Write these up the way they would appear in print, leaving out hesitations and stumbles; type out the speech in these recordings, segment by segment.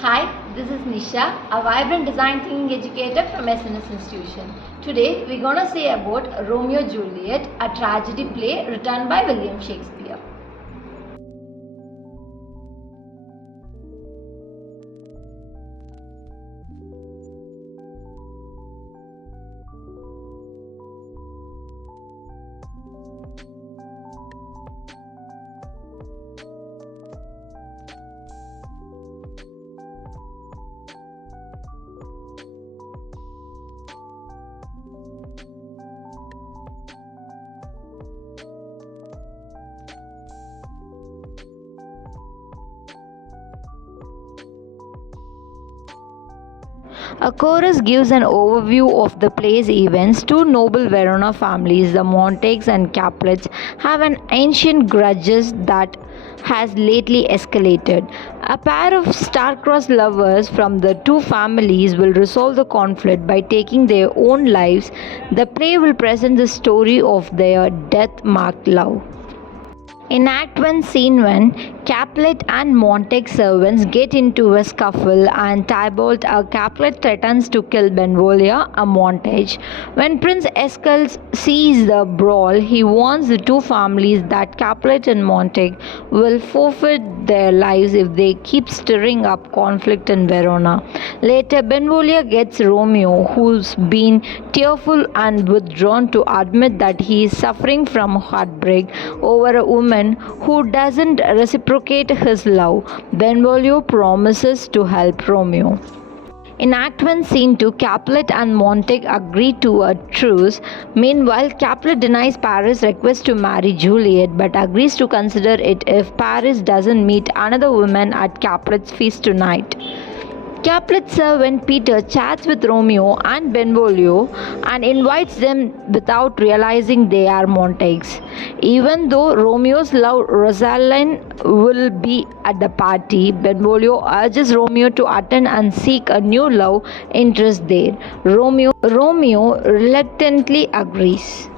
Hi, this is Nisha, a vibrant design thinking educator from SNS Institution. Today we're gonna say about Romeo and Juliet, a tragedy play written by William Shakespeare. A chorus gives an overview of the play's events. Two noble Verona families, the Montagues and Capulets, have an ancient grudges that has lately escalated. A pair of star-crossed lovers from the two families will resolve the conflict by taking their own lives. The play will present the story of their death-marked love. In Act 1, Scene 1, Capulet and Montague servants get into a scuffle and Tybalt, a Capulet, threatens to kill Benvolio, a Montague. When Prince Escalus sees the brawl, he warns the two families that Capulet and Montague will forfeit their lives if they keep stirring up conflict in Verona. Later, Benvolio gets Romeo, who's been tearful and withdrawn, to admit that he is suffering from heartbreak over a woman who doesn't reciprocate his love. Benvolio promises to help Romeo. In Act 1, Scene 2, Capulet and Montague agree to a truce. Meanwhile, Capulet denies Paris' request to marry Juliet but agrees to consider it if Paris doesn't meet another woman at Capulet's feast tonight. Capulet's servant Peter chats with Romeo and Benvolio and invites them without realizing they are Montagues. Even though Romeo's love Rosaline will be at the party, Benvolio urges Romeo to attend and seek a new love interest there. Romeo reluctantly agrees.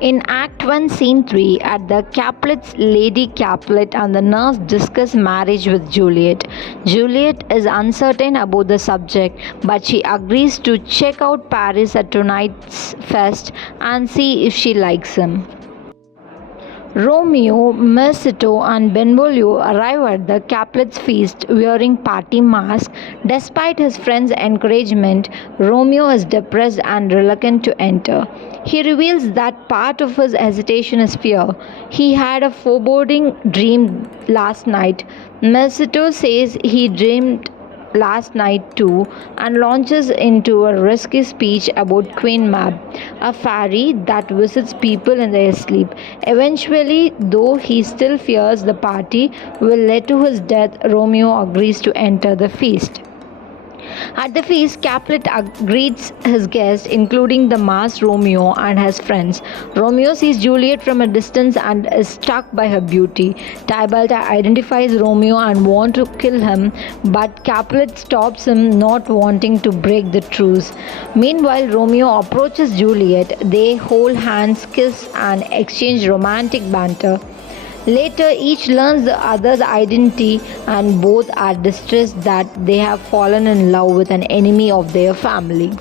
In Act 1, Scene 3, at the Capulets, Lady Capulet and the nurse discuss marriage with Juliet. Juliet is uncertain about the subject, but she agrees to check out Paris at tonight's fest and see if she likes him. Romeo, Mercito and Benvolio arrive at the Capulets' feast wearing party masks. Despite his friend's encouragement, Romeo is depressed and reluctant to enter. He reveals that part of his hesitation is fear. He had a foreboding dream last night. Mercito says he dreamed last night too and launches into a risky speech about Queen Mab, a fairy that visits people in their sleep. Eventually, though he still fears the party will lead to his death, Romeo agrees to enter the feast. At the feast, Capulet greets his guests, including the masked Romeo and his friends. Romeo sees Juliet from a distance and is struck by her beauty. Tybalt identifies Romeo and wants to kill him, but Capulet stops him, not wanting to break the truce. Meanwhile, Romeo approaches Juliet. They hold hands, kiss, and exchange romantic banter. Later, each learns the other's identity and both are distressed that they have fallen in love with an enemy of their family.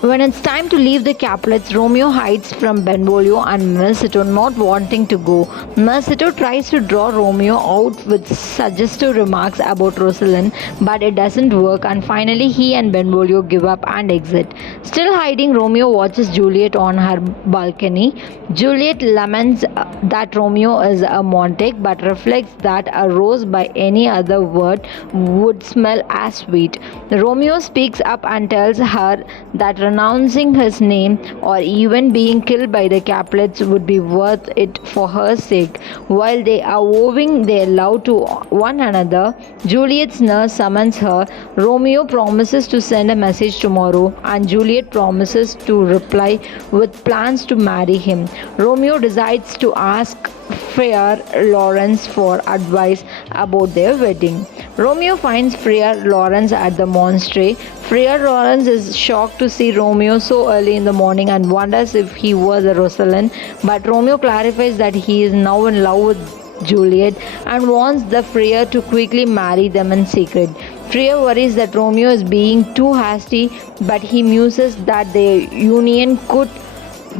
When it's time to leave the Capulets, Romeo hides from Benvolio and Mercito, not wanting to go. Mercito tries to draw Romeo out with suggestive remarks about Rosaline, but it doesn't work, and finally he and Benvolio give up and exit. Still hiding, Romeo watches Juliet on her balcony. Juliet laments that Romeo is a Montague, but reflects that a rose by any other word would smell as sweet. Romeo speaks up and tells her that renouncing his name or even being killed by the Capulets would be worth it for her sake. While they are vowing their love to one another, Juliet's nurse summons her. Romeo promises to send a message tomorrow, and Juliet promises to reply with plans to marry him. Romeo decides to ask Friar Lawrence for advice about their wedding. Romeo finds Friar Lawrence at the monastery. Friar Lawrence is shocked to see Romeo so early in the morning and wonders if he was a Rosalind, but Romeo clarifies that he is now in love with Juliet and wants the Freya to quickly marry them in secret. Freya worries that Romeo is being too hasty, but he muses that their union could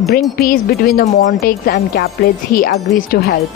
bring peace between the Montagues and Capulets. He agrees to help.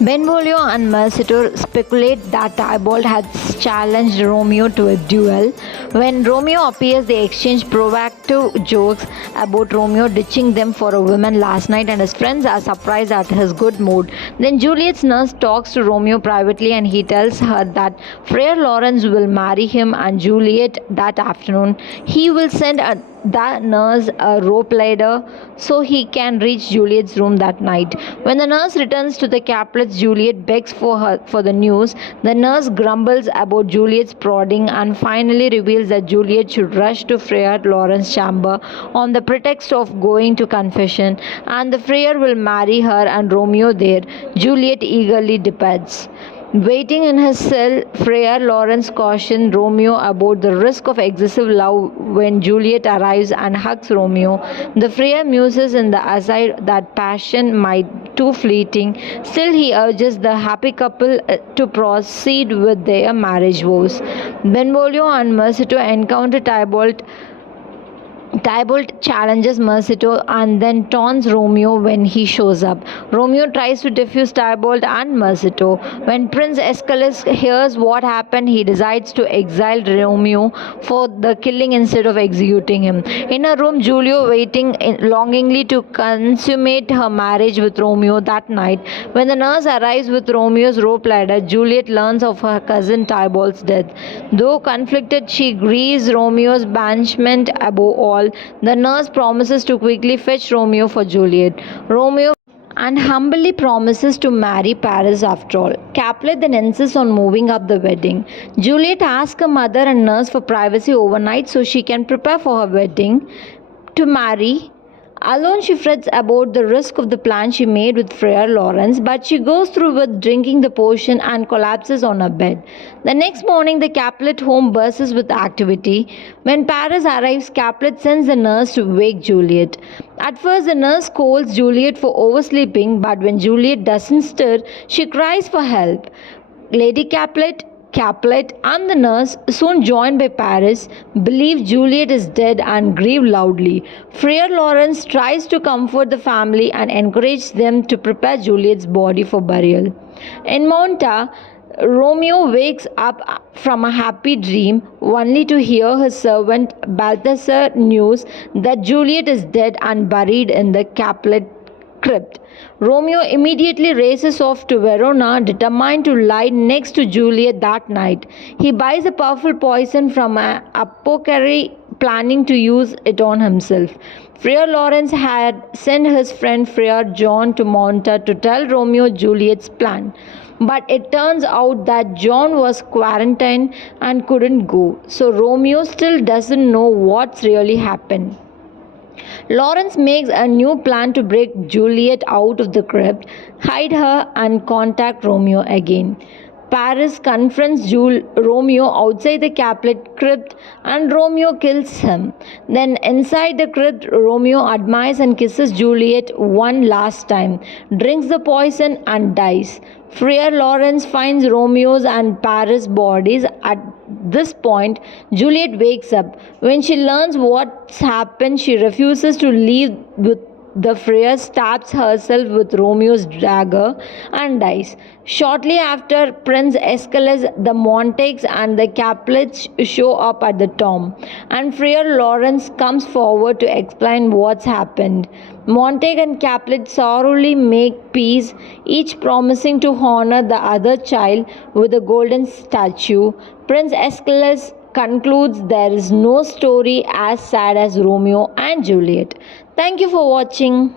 Benvolio and Mercator speculate that Tybalt has challenged Romeo to a duel. When Romeo appears, they exchange provocative jokes about Romeo ditching them for a woman last night, and his friends are surprised at his good mood. Then Juliet's nurse talks to Romeo privately, and he tells her that Friar Lawrence will marry him and Juliet that afternoon. He will send the nurse a rope ladder so he can reach Juliet's room that night. When the nurse returns to the Capulets, Juliet begs for the news. The nurse grumbles about Juliet's prodding and finally reveals that Juliet should rush to Friar Lawrence's chamber on the pretext of going to confession, and the friar will marry her and Romeo there. Juliet eagerly departs. Waiting in his cell, Friar Lawrence cautions Romeo about the risk of excessive love when Juliet arrives and hugs Romeo. The friar muses in the aside that passion might be too fleeting. Still, he urges the happy couple to proceed with their marriage vows. Benvolio and Mercator encounter Tybalt challenges Mercator and then taunts Romeo when he shows up. Romeo tries to defuse Tybalt and Mercator. When Prince Escalus hears what happened, he decides to exile Romeo for the killing instead of executing him. In her room, Julia waiting longingly to consummate her marriage with Romeo that night. When the nurse arrives with Romeo's rope ladder, Juliet learns of her cousin Tybalt's death. Though conflicted, she grieves Romeo's banishment above all. The nurse promises to quickly fetch Romeo for Juliet. Romeo and humbly promises to marry Paris after all. Capulet then insists on moving up the wedding. Juliet asks her mother and nurse for privacy overnight so she can prepare for her wedding. To marry alone, she frets about the risk of the plan she made with Friar Lawrence, but she goes through with drinking the potion and collapses on her bed. The next morning, the Capulet home bursts with activity. When Paris arrives, Capulet sends the nurse to wake Juliet. At first, the nurse scolds Juliet for oversleeping, but when Juliet doesn't stir, she cries for help. Lady Capulet and the nurse, soon joined by Paris, believe Juliet is dead and grieve loudly. Friar Lawrence tries to comfort the family and encourage them to prepare Juliet's body for burial. In Monta, Romeo wakes up from a happy dream only to hear his servant Balthasar news that Juliet is dead and buried in the Capulet crypt. Romeo immediately races off to Verona, determined to lie next to Juliet that night. He buys a powerful poison from an apothecary, planning to use it on himself. Friar Lawrence had sent his friend Friar John to Monta to tell Romeo Juliet's plan. But it turns out that John was quarantined and couldn't go, so Romeo still doesn't know what's really happened. Lawrence makes a new plan to break Juliet out of the crypt, hide her, and contact Romeo again. Paris confronts Romeo outside the Capulet crypt and Romeo kills him. Then, inside the crypt, Romeo admires and kisses Juliet one last time, drinks the poison, and dies. Friar Lawrence finds Romeo's and Paris' bodies. At this point, Juliet wakes up. When she learns what's happened, she refuses to leave with the friar, stabs herself with Romeo's dagger, and dies. Shortly after, Prince Escalus, the Montagues, and the Capulets show up at the tomb, and Friar Lawrence comes forward to explain what's happened. Montague and Capulet sorrowfully make peace, each promising to honor the other child with a golden statue. Prince Escalus concludes there is no story as sad as Romeo and Juliet. Thank you for watching.